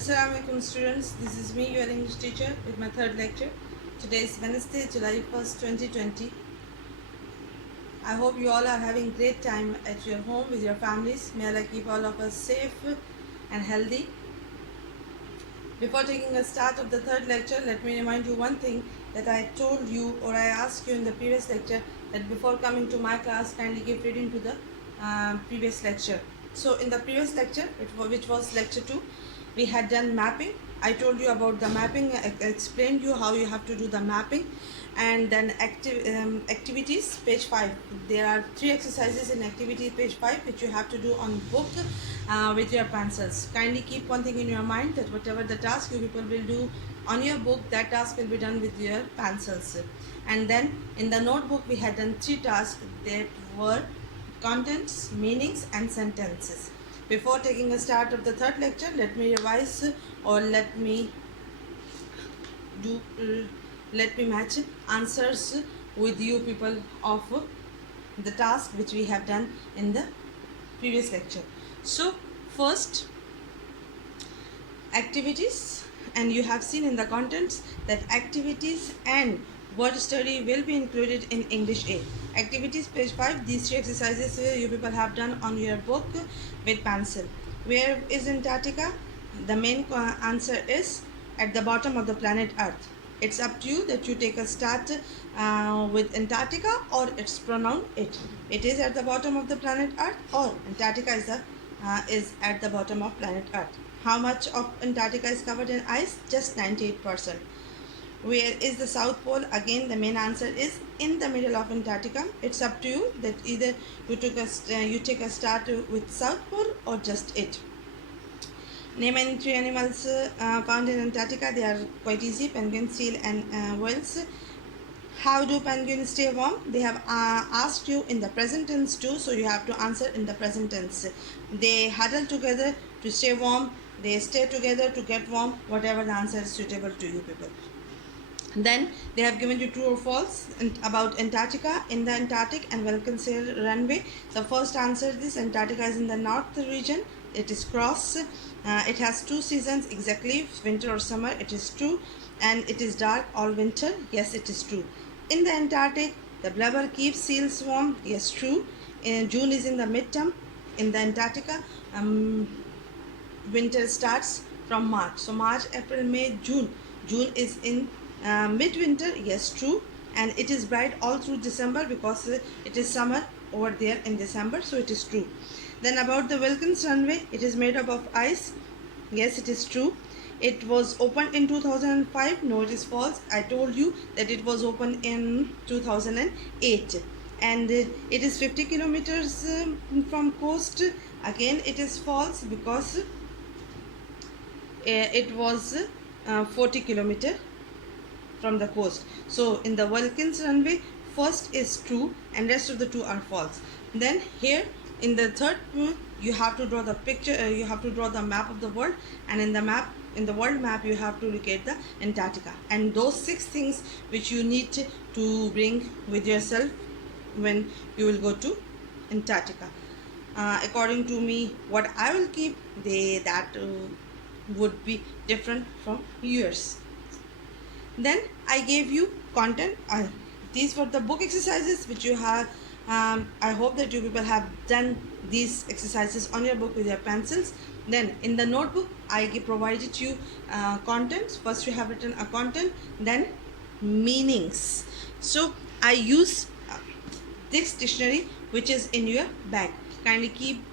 Assalamualaikum students, this is me, your English teacher with my third lecture. Today is Wednesday, July 1st, 2020. I hope you all are having great time at your home with your families. May Allah keep all of us safe and healthy. Before taking a start of the third lecture, let me remind you one thing that I told you or I asked you in the previous lecture, that before coming to my class, kindly give reading to the previous lecture. So in the previous lecture, which was lecture 2, we had done mapping. I told you about the mapping, I explained you how you have to do the mapping, and then activities, page 5. There are 3 exercises in activity page 5 which you have to do on book with your pencils. Kindly keep one thing in your mind, that whatever the task you people will do on your book, that task will be done with your pencils. And then in the notebook we had done 3 tasks that were contents, meanings and sentences. Before taking a start of the third lecture, let me revise or let me match answers with you people of the task which we have done in the previous lecture. So first, activities, and you have seen in the contents that activities and word study will be included in English A. Activities page 5, these 3 exercises you people have done on your book with pencil. Where is Antarctica? The main answer is at the bottom of the planet Earth. It's up to you that you take a start with Antarctica or its pronoun it. It is at the bottom of the planet Earth, or Antarctica is at the bottom of planet Earth. How much of Antarctica is covered in ice? Just 98%. Where is the South Pole? Again, the main answer is in the middle of Antarctica. It's up to you that either you take a start with South Pole or just it. Name any 3 animals found in Antarctica. They are quite easy: penguin, seal and whales. How do penguins stay warm? They have asked you in the present tense too, so you have to answer in the present tense. They huddle together to stay warm. They stay together to get warm. Whatever the answer is suitable to you people. Then they have given you true or false about Antarctica. In the Antarctic and Vulcan Sail runway, the first answer is Antarctica is in the north region. It is cross. It has 2 seasons exactly, winter or summer. It is true. And it is dark all winter. Yes, it is true. In the Antarctic, the blubber keeps seals warm. Yes, true. June is in the midterm. In the Antarctica, winter starts from March. So March, April, May, June. June is in midwinter. Yes, true. And it is bright all through December because it is summer over there in December. So it is true. Then about the Vulcan's runway, it is made up of ice. Yes, it is true. It was opened in 2005. No, it is false. I told you that it was opened in 2008. And it is 50 kilometers from coast. Again, it is false because it was 40 kilometers from the coast. So in the Vulcan's runway, first is true and rest of the 2 are false. Then here in the third, you have to draw the picture, you have to draw the map of the world, and in the world map you have to locate the Antarctica, and those 6 things which you need to bring with yourself when you will go to Antarctica. According to me, what I will keep, that would be different from yours. Then I gave you content. These were the book exercises which you have. I hope that you people have done these exercises on your book with your pencils. Then in the notebook, I provided you contents. First you have written a content, then meanings. So I use this dictionary which is in your bag. Kindly keep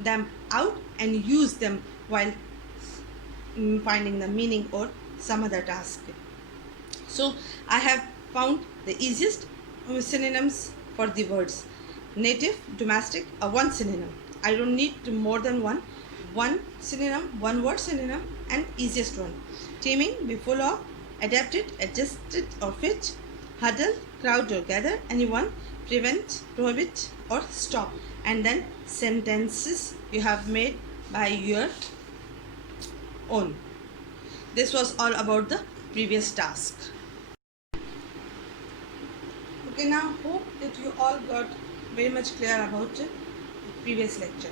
them out and use them while finding the meaning or some other task. So I have found the easiest synonyms for the words. Native, domestic, one synonym. I don't need more than one. One synonym, one word synonym, and easiest one. Teaming, be full of, adapted, adjusted or fit, huddle, crowd or gather, anyone, prevent, prohibit or stop. And then sentences you have made by your own. This was all about the previous task. Okay, now hope that you all got very much clear about the previous lecture.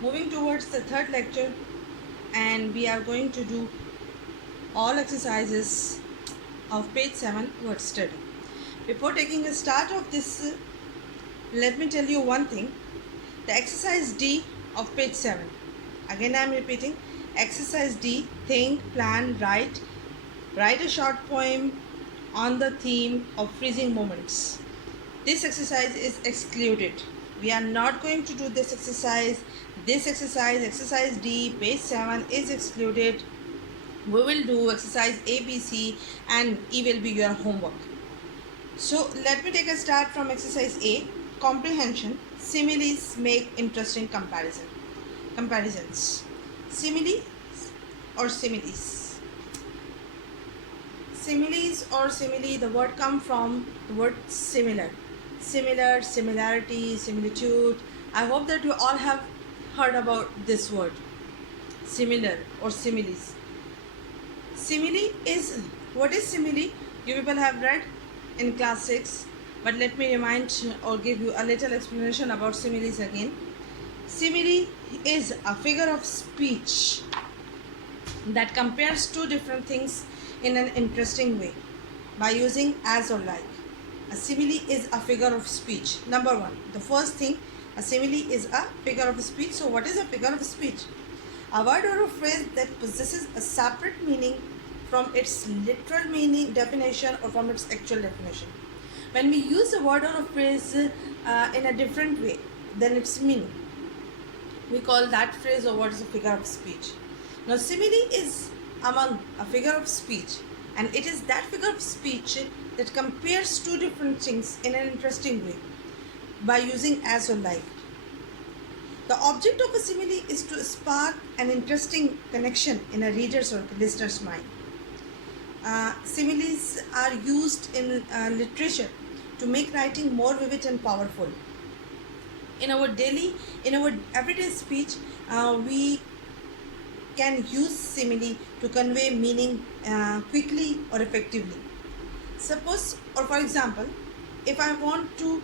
Moving towards the third lecture, and we are going to do all exercises of page 7 word study. Before taking a start of this, let me tell you one thing. The exercise D of page 7. Again I am repeating. Exercise D, think, plan, write. Write a short poem on the theme of freezing moments. This exercise is excluded. We are not going to do this exercise. This exercise, exercise D, page 7 is excluded. We will do exercise A, B, C and E will be your homework. So let me take a start from exercise A. Comprehension. Similes make interesting comparisons. Simile or similes. Similes or simile, the word come from the word similar. Similar, similarity, similitude. I hope that you all have heard about this word. Similar or similes. Simile is, what is simile? You people have read in class 6, but let me remind or give you a little explanation about similes again. Simile is a figure of speech that compares two different things in an interesting way by using as or like. A simile is a figure of speech. Number one, the first thing, a simile is a figure of speech. So what is a figure of speech? A word or a phrase that possesses a separate meaning from its literal meaning definition or from its actual definition. When we use a word or a phrase in a different way than its meaning, we call that phrase or word as a figure of speech. Now simile is among a figure of speech, and it is that figure of speech that compares two different things in an interesting way by using as or like. The object of a simile is to spark an interesting connection in a reader's or listener's mind. Similes are used in literature to make writing more vivid and powerful. In our everyday speech, we can use simile to convey meaning quickly or effectively. Suppose, or for example, if I want to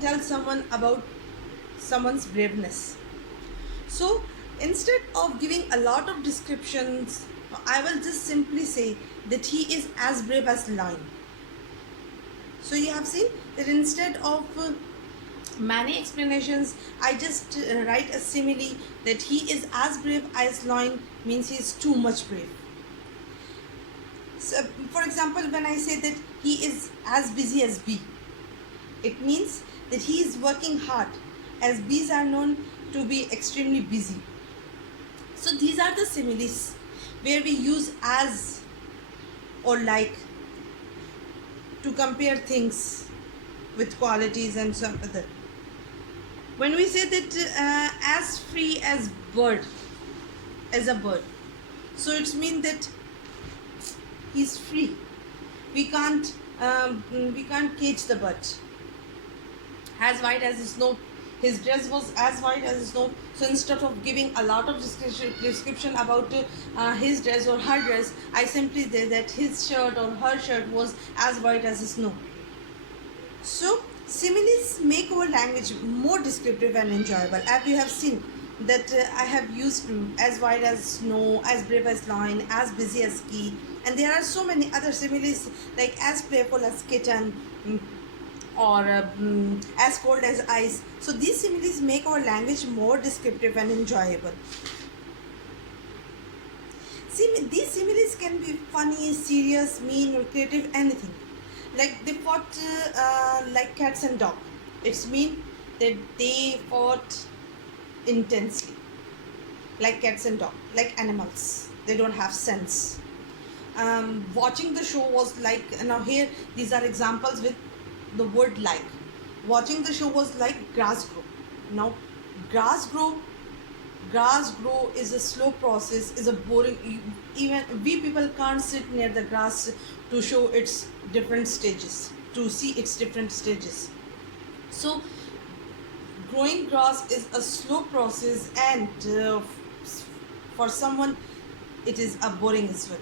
tell someone about someone's braveness, so instead of giving a lot of descriptions, I will just simply say that he is as brave as lion. So you have seen that instead of many explanations, I just write a simile that he is as brave as lion means he is too much brave. So, for example, when I say that he is as busy as bee, it means that he is working hard, as bees are known to be extremely busy. So these are the similes where we use as or like to compare things with qualities and some other. When we say that as free as a bird, so it's mean that he's free. We can't cage the bird. As white as snow, his dress was as white as snow. So instead of giving a lot of description about his dress or her dress, I simply say that his shirt or her shirt was as white as snow. So similes make our language more descriptive and enjoyable. As you have seen that I have used as white as snow, as brave as lion, as busy as key, and there are so many other similes like as playful as kitten, or as cold as ice. So these similes make our language more descriptive and enjoyable. See, these similes can be funny, serious, mean, or creative, anything. Like they fought like cats and dogs. It's mean that they fought intensely, like cats and dogs, like animals. They don't have sense. Watching the show was like, now here these are examples with the word like. Watching the show was like grass grow. Now grass grow is a slow process, is a boring, even we people can't sit near the grass to show its different stages, to see its different stages. So growing grass is a slow process, and for someone it is a boring as well.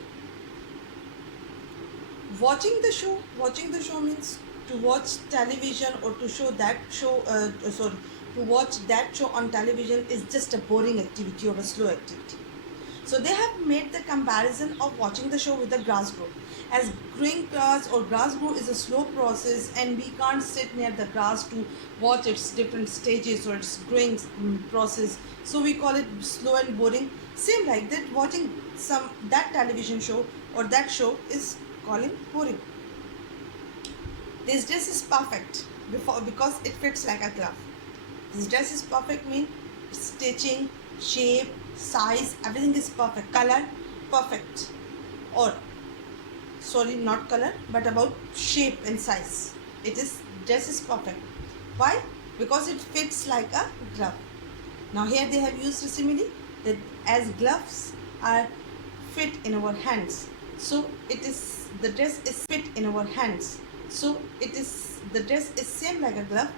Watching the show means to watch television or to show that show to watch that show on television is just a boring activity or a slow activity. So they have made the comparison of watching the show with the grass grow. As growing grass or grass grow is a slow process, and we can't sit near the grass to watch its different stages or its growing process. So we call it slow and boring. Same like that, watching that television show or that show is calling boring. This dress is perfect because it fits like a glove. This dress is perfect mean stitching, shape, size, everything is perfect. Color, perfect. Or sorry, not color, but about shape and size. Dress is perfect. Why? Because it fits like a glove. Now here they have used a simile that as gloves are fit in our hands. So the dress is fit in our hands. So the dress is same like a glove,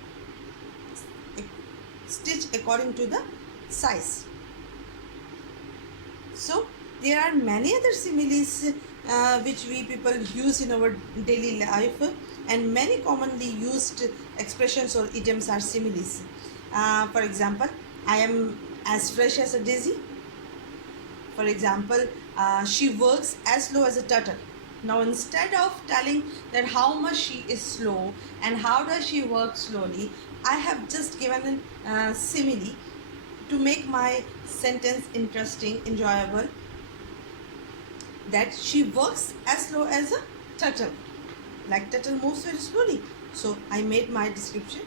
stitched according to the size. So there are many other similes which we people use in our daily life, and many commonly used expressions or idioms are similes. For example, I am as fresh as a daisy. For example, she works as slow as a turtle. Now instead of telling that how much she is slow and how does she work slowly, I have just given a simile to make my sentence interesting, enjoyable, that she works as slow as a turtle. Like turtle moves very slowly. So I made my description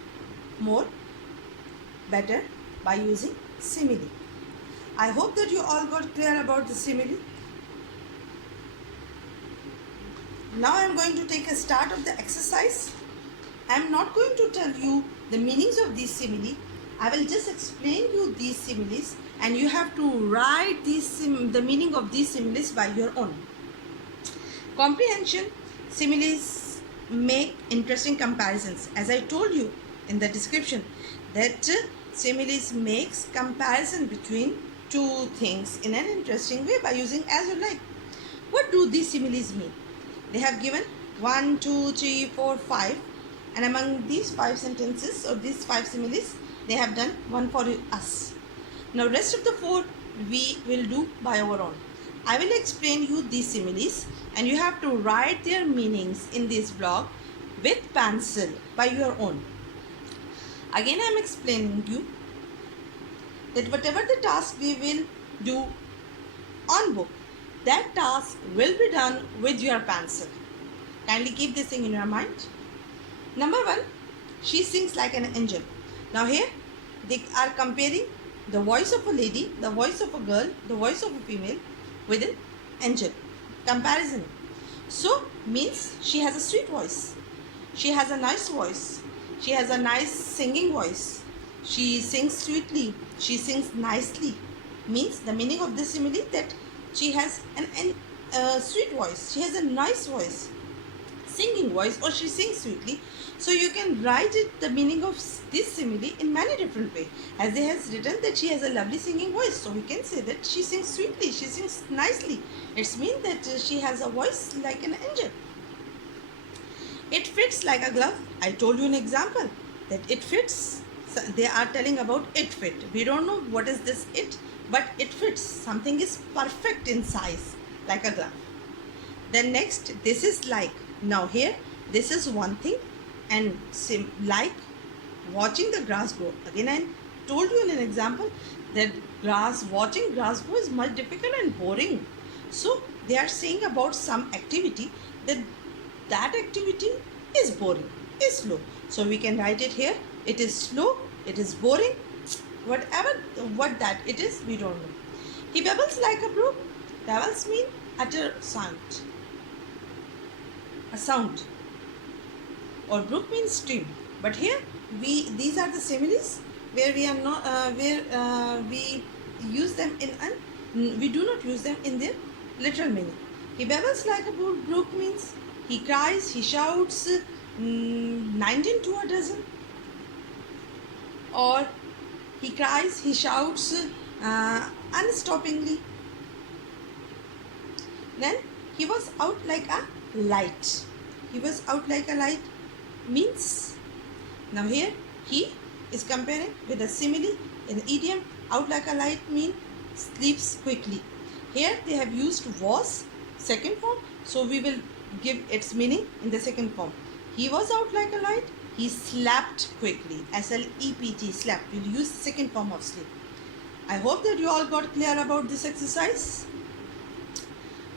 more better by using simile. I hope that you all got clear about the simile. Now I am going to take a start of the exercise. I am not going to tell you the meanings of these simile. I will just explain you these similes, and you have to write the meaning of these similes by your own. Comprehension. Similes make interesting comparisons. As I told you in the description, that similes makes comparison between two things in an interesting way by using as you like. What do these similes mean? They have given 1, 2, 3, 4, 5, and among these 5 sentences or these 5 similes, they have done one for us. Now rest of the 4 we will do by our own. I will explain you these similes, and you have to write their meanings in this blog with pencil by your own. Again, I am explaining you that whatever the task we will do on book, that task will be done with your pencil. Kindly keep this thing in your mind. Number 1, she sings like an angel. Now here they are comparing the voice of a lady, the voice of a girl, the voice of a female with an angel. Comparison. So means she has a sweet voice. She has a nice voice. She has a nice singing voice. She sings sweetly. She sings nicely. Means the meaning of this simile that she has a sweet voice. She has a nice voice, singing voice, or she sings sweetly. So you can write it the meaning of this simile in many different ways. As they has written that she has a lovely singing voice, so we can say that she sings sweetly, she sings nicely. It means that she has a voice like an angel. It fits like a glove. I told you an example that it fits. So they are telling about it fit. We don't know what is this it, but it fits. Something is perfect in size like a glove. Then next, this is like. Now here, this is one thing, and like watching the grass grow. Again, I told you in an example that watching grass grow is much difficult and boring. So they are saying about some activity that activity is boring, is slow. So we can write it here. It is slow, it is boring, what that it is, we don't know. He babbles like a brook. Babbles mean utter sound. A sound. Or brook means stream. But here these are the similes where we are not we use them we do not use them in their literal meaning. He babbles like a brook means he cries, he shouts 19 to a dozen. Or he cries, he shouts unstoppingly. Then he was out like a light. He was out like a light means, now here he is comparing with a simile in idiom. Out like a light mean sleeps quickly. Here they have used was, second form, so we will give its meaning in the second form. He was out like a light, he slept quickly. S-L-E-P-T, slept. We'll use second form of sleep. I hope that you all got clear about this exercise.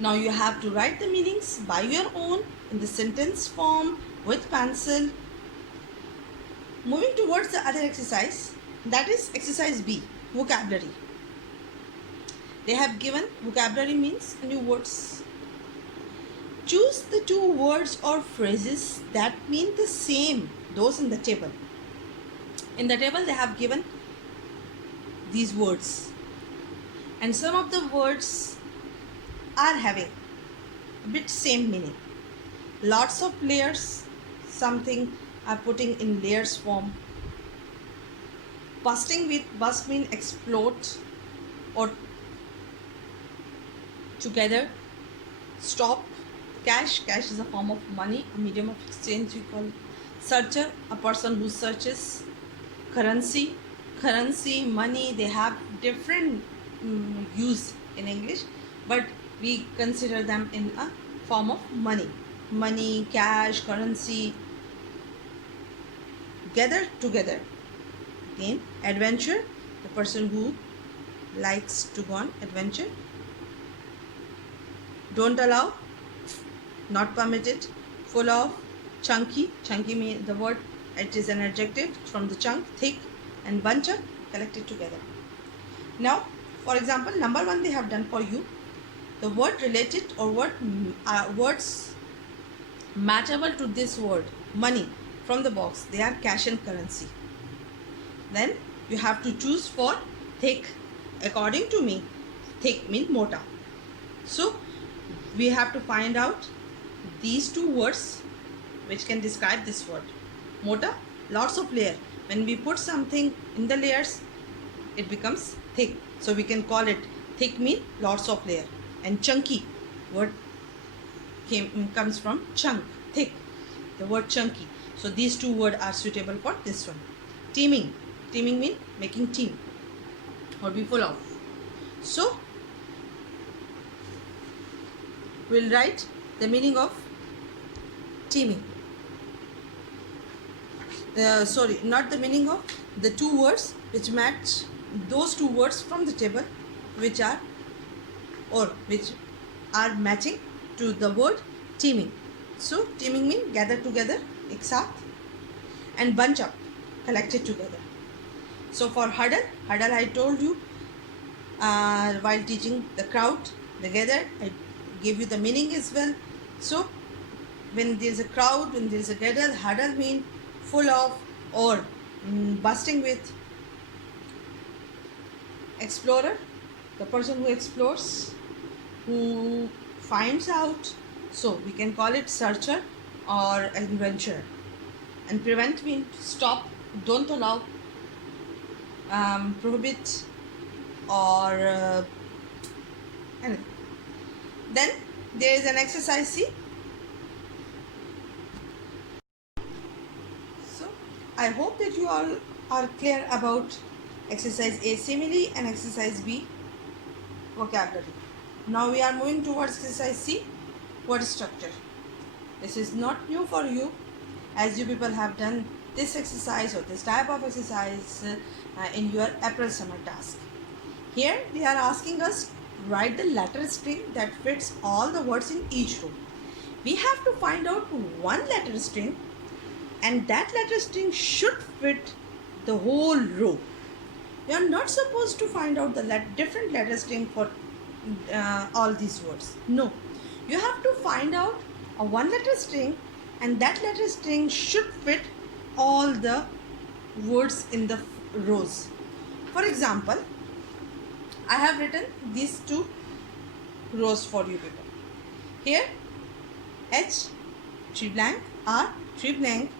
Now you have to write the meanings by your own in the sentence form with pencil. Moving towards the other exercise, that is exercise B, vocabulary. They have given vocabulary means new words. Choose the two words or phrases that mean the same, those in the table. In the table they have given these words, and some of the words are having a bit same meaning. Lots of layers, something are putting in layers form. Busting with, bust mean explode or together. Stop, cash, cash is a form of money, a medium of exchange we call it. Searcher, a person who searches. Currency, currency, money, they have different use in English, but we consider them in a form of money. Money, cash, currency. Gather, together. Again, adventure, the person who likes to go on adventure. Don't allow, not permitted. Full of, chunky, chunky means the word, it is an adjective from the chunk, thick, and bunch up, collected together. Now, for example, number 1 they have done for you. The word related or words matchable to this word, money, from the box, they are cash and currency. Then you have to choose for thick. According to me, thick means mota. So we have to find out these two words which can describe this word. Mota, lots of layer. When we put something in the layers, it becomes thick. So we can call it thick mean lots of layer. And chunky, word comes from chunk, thick, the word chunky. So these two words are suitable for this one. Teeming, teeming mean making team or be full of. So we'll write the meaning of teeming. Sorry, not the meaning of the two words which match those two words from the table which are matching to the word teeming. So teeming means gather together, ek saath, and bunch up, collected together. So for huddle, huddle I told you while teaching the crowd, the gather, I gave you the meaning as well. So when there is a crowd, when there is a gather, huddle means full of or busting with. Explorer, the person who explores, who finds out, so we can call it searcher or adventurer. And prevent means stop, don't allow, prohibit, or anything. Then there is an exercise C. So I hope that you all are clear about exercise A, simile, and exercise B, vocabulary. Now we are moving towards exercise C, word structure. This is not new for you, as you people have done this exercise or this type of exercise in your April summer task. Here they are asking us write the letter string that fits all the words in each row. We have to find out one letter string, and that letter string should fit the whole row. You are not supposed to find out the different letter string for all these words. No, you have to find out a one letter string, and that letter string should fit all the words in the rows. For example, I have written these two rows for you people. Here H 3 blank, R 3 blank,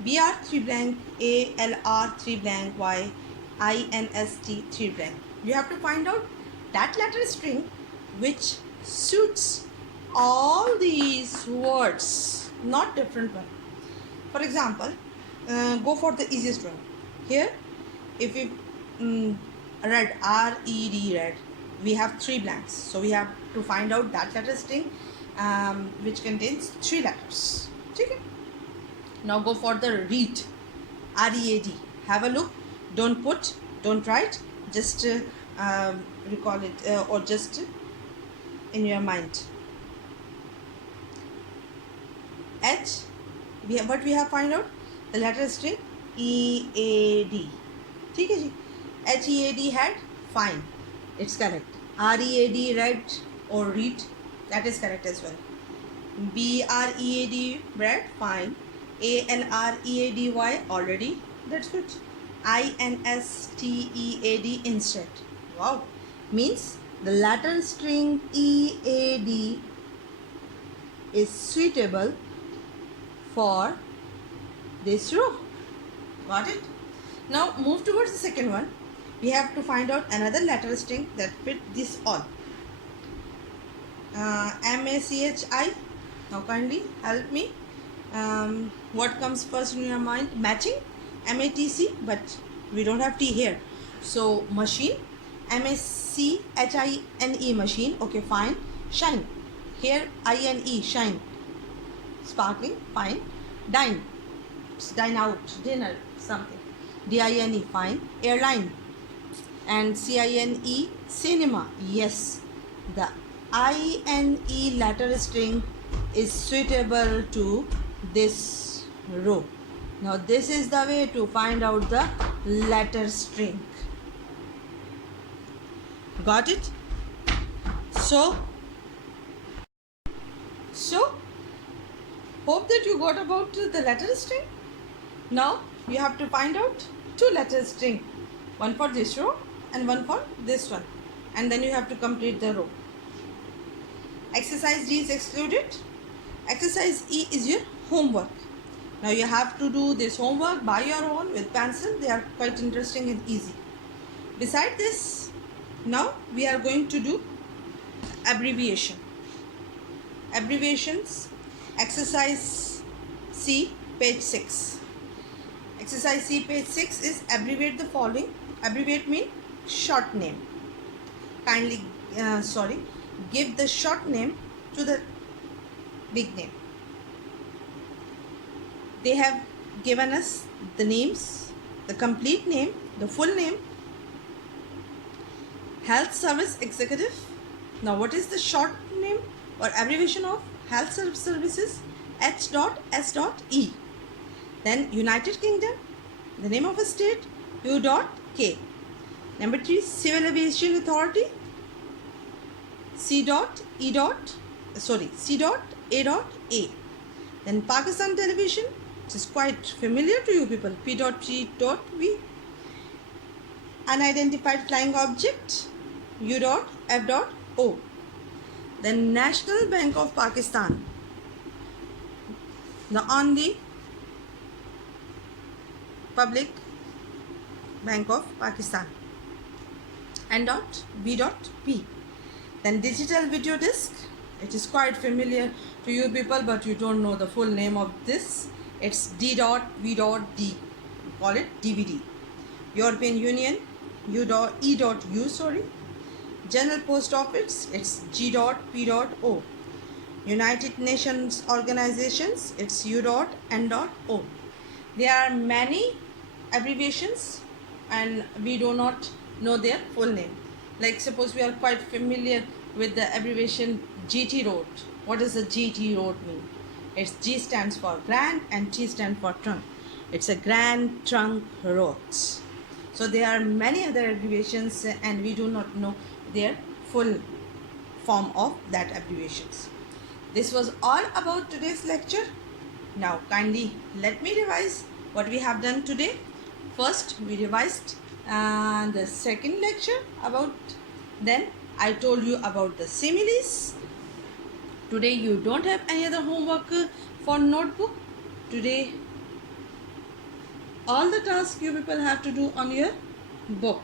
BR 3 blank, ALR 3 blank, Y INST 3 blank. You have to find out that letter string which suits all these words, not different one. For example, go for the easiest one. Here, if we read R-E-D, read, we have 3 blanks. So we have to find out that letter string which contains 3 letters. Okay? Now go for the read. R-E-A-D. Have a look. Don't put, don't write. Just recall it or just in your mind. H. What we have find out? The letter string E-A-D. ठीक है जी. H-E-A-D had, fine. It's correct. R-E-A-D, read or read, that is correct as well. B-R-E-A-D, bread, fine. A-L-R-E-A-D-Y, already, that's good. I-N-S-T-E-A-D, instead. Wow. Means the letter string E-A-D is suitable for this row. Got it? Now move towards the second one. We have to find out another letter string that fit this all. M-A-C-H-I. Now kindly help me. What comes first in your mind? Matching. M-A-T-C, but we don't have T here. So machine. M-A-C-H-I-N-E, machine. Okay, fine. Shine. Here I-N-E, shine. Sparkling, fine. Dine. Dine out, dinner, something. D-I-N-E, fine. Airline. And C-I-N-E, cinema. Yes, the I-N-E letter string is suitable to this row. Now this is the way to find out the letter string. Got it? So hope that you got about the letter string. Now you have to find out 2 letter string, one for this row and one for this one, and then you have to complete the row. Exercise D is excluded. Exercise E is your homework. Now you have to do this homework by your own with pencil. They are quite interesting and easy. Beside this, now we are going to do abbreviation. Abbreviations. Exercise C, page 6. Exercise C, page 6 is abbreviate the following. Abbreviate means short name. Kindly, give the short name to the big name. They have given us the names, the complete name, the full name, Health Service Executive. Now what is the short name or abbreviation of Health Services? H.S.E. Then United Kingdom, the name of a state, U.K. Number 3, Civil Aviation Authority, C.A.A. Then Pakistan Television, which is quite familiar to you people, P.G.V. Unidentified Flying Object, U.F.O. Then National Bank of Pakistan, the only public Bank of Pakistan, and .B.P. Then digital video disc, it is quite familiar to you people, but you don't know the full name of this. It's D.V.D. Call it DVD. European Union, E.U. General Post Office, it's G.P.O. United Nations organizations, it's U.N.O. There are many abbreviations and we do not know their full name. Like suppose we are quite familiar with the abbreviation GT road. What does the GT road mean? It's G stands for Grand and T stands for Trunk. It's a Grand Trunk Roads. So there are many other abbreviations and we do not know their full form of that abbreviations. This was all about today's lecture. Now kindly let me revise what we have done today. First we revised the second lecture about, then I told you about the similes. Today you don't have any other homework for notebook. Today all the tasks you people have to do on your book.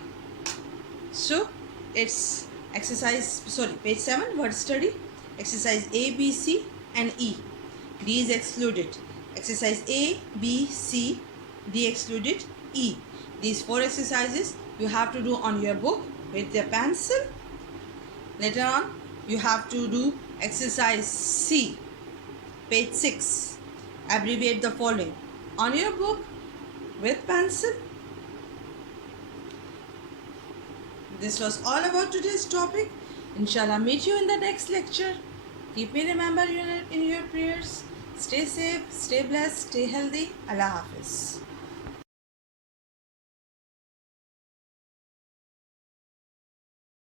So it's page 7, word study. Exercise A, B, C and E. D is excluded. Exercise A, B, C, D excluded, E. These 4 exercises you have to do on your book with your pencil. Later on, you have to do exercise C, page 6. Abbreviate the following on your book with pencil. This was all about today's topic. Inshallah, meet you in the next lecture. Keep me remember in your prayers. Stay safe, stay blessed, stay healthy. Allah Hafiz.